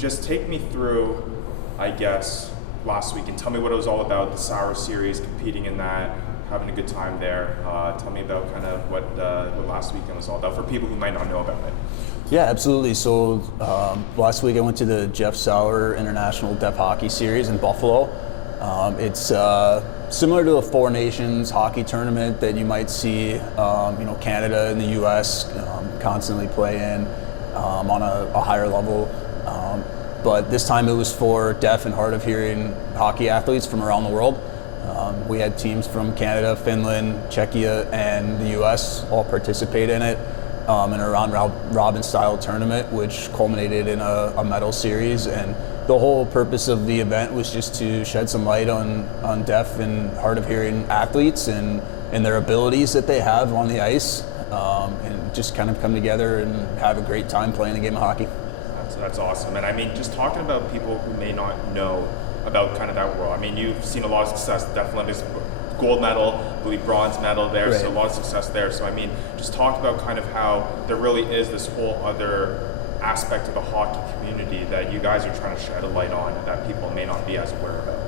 just take me through, I guess, last week and tell me what it was all about, the Sauer series, competing in that, having a good time there. Tell me about kind of what last weekend was all about for people who might not know about it. Yeah, absolutely. So last week I went to the Jeff Sauer International Deaf Hockey Series in Buffalo. It's similar to a Four Nations hockey tournament that you might see, Canada and the U.S. Constantly play in on a higher level. But this time it was for deaf and hard of hearing hockey athletes from around the world. We had teams from Canada, Finland, Czechia, and the U.S. all participate in it in a round-robin style tournament, which culminated in a medal series. And the whole purpose of the event was just to shed some light on deaf and hard of hearing athletes and their abilities that they have on the ice, and just kind of come together and have a great time playing the game of hockey. That's awesome. And I mean, just talking about people who may not know about kind of that world. I mean, you've seen a lot of success. The Deaf Olympics, gold medal, I believe bronze medal there, right. So a lot of success there. So I mean, just talk about kind of how there really is this whole other aspect of the hockey community that you guys are trying to shed a light on that people may not be as aware about.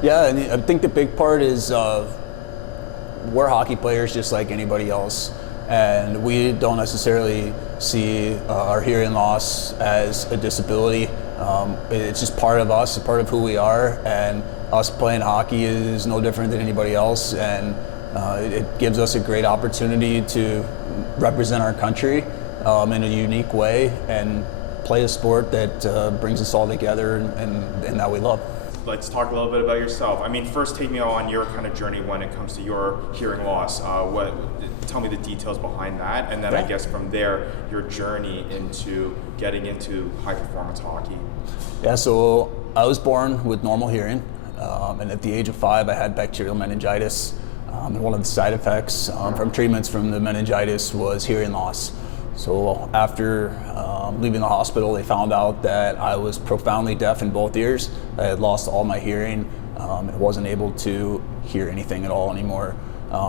Yeah, and I think the big part is we're hockey players just like anybody else. And we don't necessarily see our hearing loss as a disability. It's just part of us, a part of who we are, and us playing hockey is no different than anybody else, and it gives us a great opportunity to represent our country in a unique way and play a sport that brings us all together and that we love. Let's talk a little bit about yourself. I mean, first take me on your kind of journey when it comes to your hearing loss. Tell me the details behind that, and then I guess from there, your journey into getting into high performance hockey. Yeah, so I was born with normal hearing, and at the age of 5, I had bacterial meningitis. And one of the side effects from treatments from the meningitis was hearing loss. So after leaving the hospital, they found out that I was profoundly deaf in both ears. I had lost all my hearing. I wasn't able to hear anything at all anymore.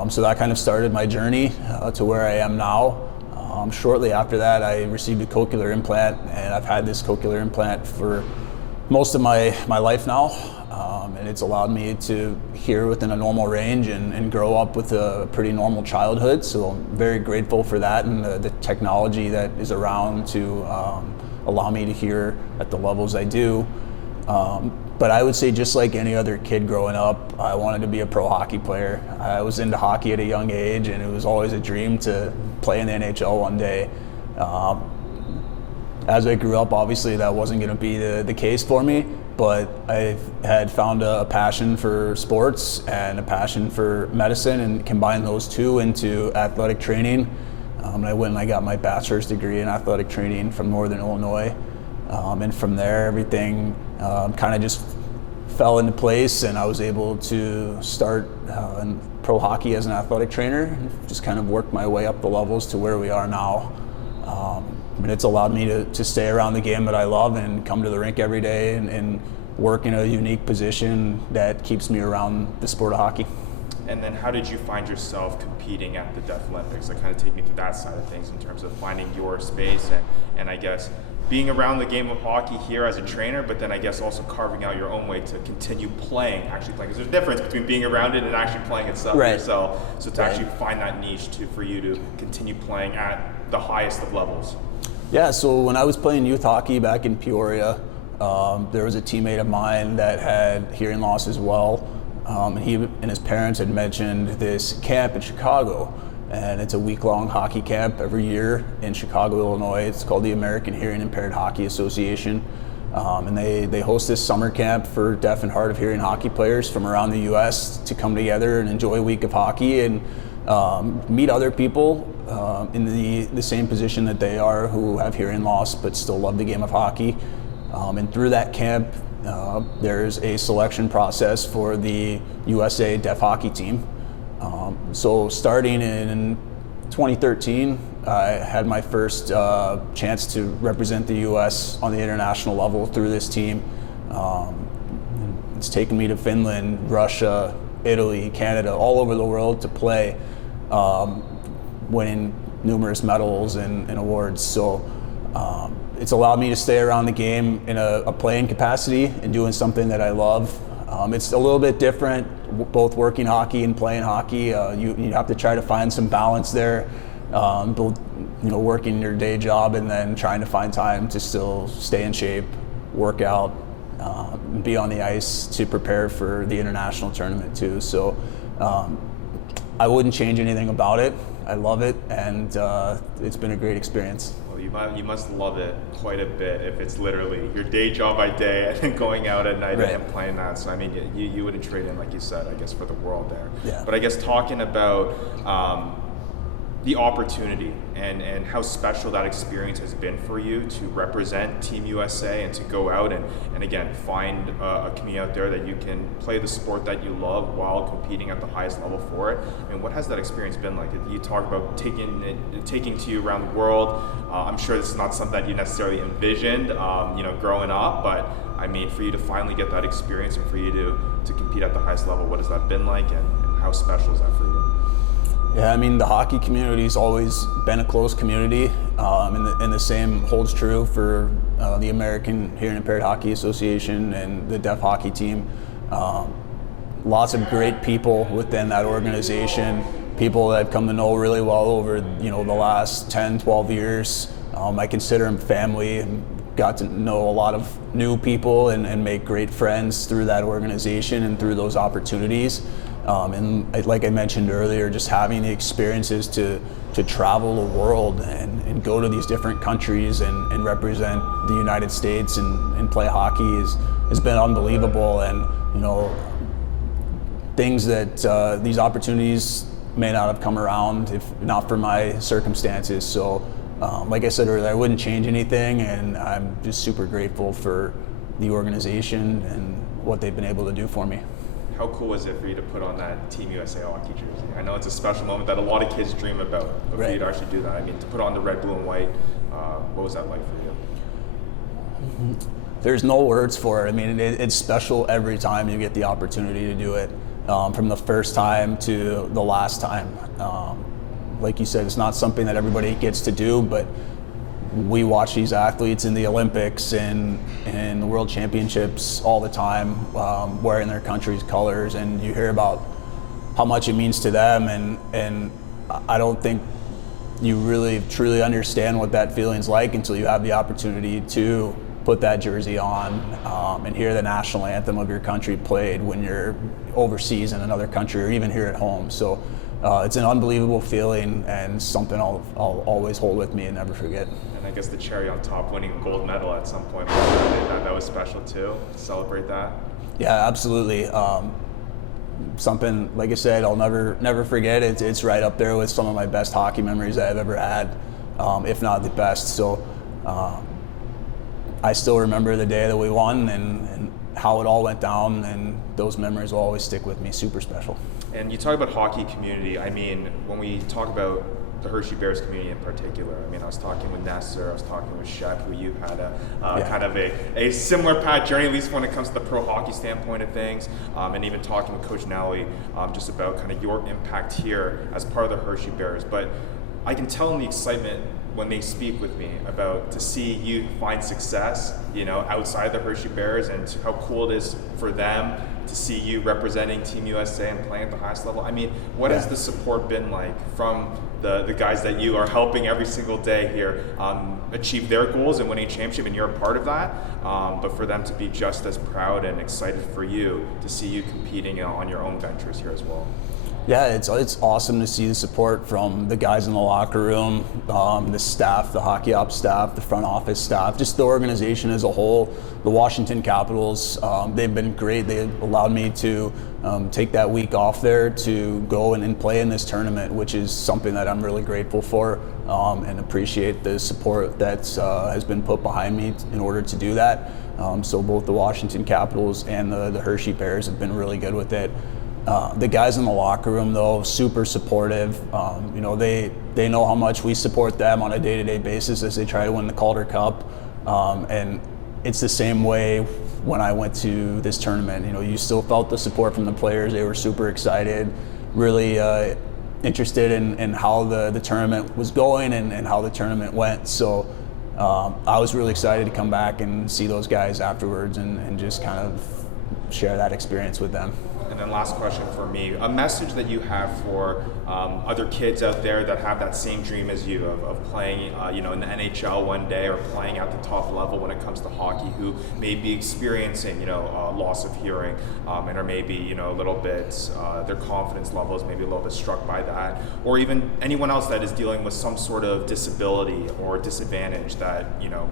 So that kind of started my journey to where I am now. Shortly after that, I received a cochlear implant, and I've had this cochlear implant for most of my life now. And it's allowed me to hear within a normal range and grow up with a pretty normal childhood. So I'm very grateful for that and the technology that is around to allow me to hear at the levels I do. But I would say just like any other kid growing up, I wanted to be a pro hockey player. I was into hockey at a young age, and it was always a dream to play in the NHL one day. As I grew up, obviously that wasn't going to be the case for me, but I had found a passion for sports and a passion for medicine, and combined those two into athletic training. And I went and I got my bachelor's degree in athletic training from Northern Illinois. And from there, everything kind of just fell into place, and I was able to start in pro hockey as an athletic trainer, just kind of work my way up the levels to where we are now. And it's allowed me to stay around the game that I love and come to the rink every day and work in a unique position that keeps me around the sport of hockey. And then how did you find yourself competing at the Deaf Olympics? Like, kind of take me through that side of things in terms of finding your space and I guess being around the game of hockey here as a trainer, but then I guess also carving out your own way to continue actually playing. Because there's a difference between being around it and actually playing itself yourself. So to actually find that niche for you to continue playing at the highest of levels. Yeah, so when I was playing youth hockey back in Peoria, there was a teammate of mine that had hearing loss as well. He and his parents had mentioned this camp in Chicago, and it's a week-long hockey camp every year in Chicago, Illinois. It's called the American Hearing Impaired Hockey Association, and they host this summer camp for deaf and hard of hearing hockey players from around the U.S. to come together and enjoy a week of hockey and meet other people in the same position that they are, who have hearing loss but still love the game of hockey. And through that camp, there's a selection process for the USA Deaf Hockey Team. So starting in 2013, I had my first chance to represent the U.S. on the international level through this team. It's taken me to Finland, Russia, Italy, Canada, all over the world to play, winning numerous medals and awards. So it's allowed me to stay around the game in a playing capacity and doing something that I love. It's a little bit different, both working hockey and playing hockey. You have to try to find some balance there, both working your day job and then trying to find time to still stay in shape, work out, be on the ice to prepare for the international tournament too. So I wouldn't change anything about it. I love it, and it's been a great experience. Well, you must love it quite a bit if it's literally your day job by day and then going out at night and playing that. So I mean, you wouldn't trade in, like you said, I guess, for the world there. Yeah. But I guess talking about the opportunity and how special that experience has been for you to represent Team USA and to go out and again find a community out there that you can play the sport that you love while competing at the highest level for it. I mean, what has that experience been like? You talk about taking to you around the world. I'm sure this is not something that you necessarily envisioned, growing up, but I mean, for you to finally get that experience and for you to compete at the highest level, what has that been like, and how special is that for you? Yeah, I mean, the hockey community's always been a close community, and the same holds true for the American Hearing Impaired Hockey Association and the deaf hockey team. Lots of great people within that organization, people that I've come to know really well over the last 10, 12 years. I consider them family. Got to know a lot of new people and make great friends through that organization and through those opportunities. And like I mentioned earlier, just having the experiences to travel the world and go to these different countries and represent the United States and play hockey has been unbelievable. And things that these opportunities may not have come around if not for my circumstances. So like I said earlier, I wouldn't change anything, and I'm just super grateful for the organization and what they've been able to do for me. How cool was it for you to put on that Team USA hockey jersey? I know it's a special moment that a lot of kids dream about, but for you to actually do that, I mean, to put on the red, blue, and white, what was that like for you? There's no words for it. I mean, it's special every time you get the opportunity to do it, from the first time to the last time. Like you said, it's not something that everybody gets to do, but we watch these athletes in the Olympics and the World Championships all the time, wearing their country's colors, and you hear about how much it means to them, and I don't think you really truly understand what that feeling's like until you have the opportunity to put that jersey on and hear the national anthem of your country played when you're overseas in another country or even here at home. So it's an unbelievable feeling and something I'll always hold with me and never forget. And I guess the cherry on top, winning a gold medal at some point, that was special too, to celebrate that? Yeah, absolutely. Something, like I said, I'll never forget. It's right up there with some of my best hockey memories I've ever had, if not the best. So I still remember the day that we won and how it all went down, and those memories will always stick with me. Super special. And you talk about hockey community. I mean, when we talk about the Hershey Bears community in particular, I mean, I was talking with Nasser, I was talking with Shep, who you've had kind of a similar path journey, at least when it comes to the pro hockey standpoint of things, and even talking with Coach Nally just about kind of your impact here as part of the Hershey Bears. But I can tell in the excitement when they speak with me about to see you find success, outside the Hershey Bears, and how cool it is for them to see you representing Team USA and playing at the highest level. I mean, what has the support been like from the guys that you are helping every single day here achieve their goals and winning a championship, and you're a part of that, but for them to be just as proud and excited for you to see you competing on your own ventures here as well? Yeah, it's awesome to see the support from the guys in the locker room, the staff, the hockey ops staff, the front office staff, just the organization as a whole. The Washington Capitals, they've been great. They allowed me to take that week off there to go and play in this tournament, which is something that I'm really grateful for, and appreciate the support that has been put behind me in order to do that. So both the Washington Capitals and the Hershey Bears have been really good with it. The guys in the locker room, though, super supportive. They know how much we support them on a day-to-day basis as they try to win the Calder Cup. And it's the same way when I went to this tournament. You still felt the support from the players. They were super excited, really interested in how the tournament was going and how the tournament went. So I was really excited to come back and see those guys afterwards and just kind of share that experience with them. And then last question for me, a message that you have for other kids out there that have that same dream as you of playing in the NHL one day, or playing at the top level when it comes to hockey, who may be experiencing loss of hearing and are maybe a little bit, their confidence level is maybe a little bit struck by that, or even anyone else that is dealing with some sort of disability or disadvantage that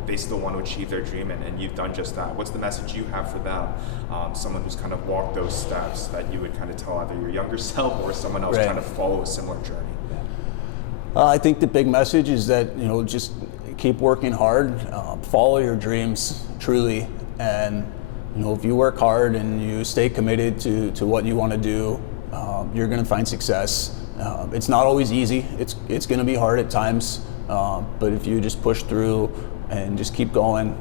they still want to achieve their dream, and you've done just that. What's the message you have for them? Someone who's kind of walked those steps that you would kind of tell either your younger self or someone else trying to follow a similar journey? I think the big message is that just keep working hard, follow your dreams truly, and if you work hard and you stay committed to what you want to do, you're going to find success. It's not always easy. It's going to be hard at times, but if you just push through and just keep going,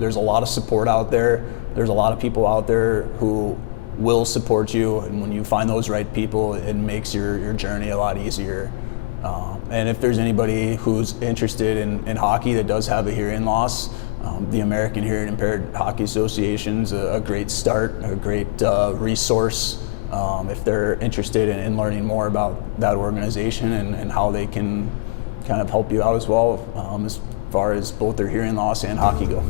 there's a lot of support out there. There's a lot of people out there who will support you, and when you find those right people, it makes your journey a lot easier. And if there's anybody who's interested in hockey that does have a hearing loss, the American Hearing Impaired Hockey Association's a great start, a great resource if they're interested in learning more about that organization and how they can kind of help you out as well, as far as both their hearing loss and hockey go.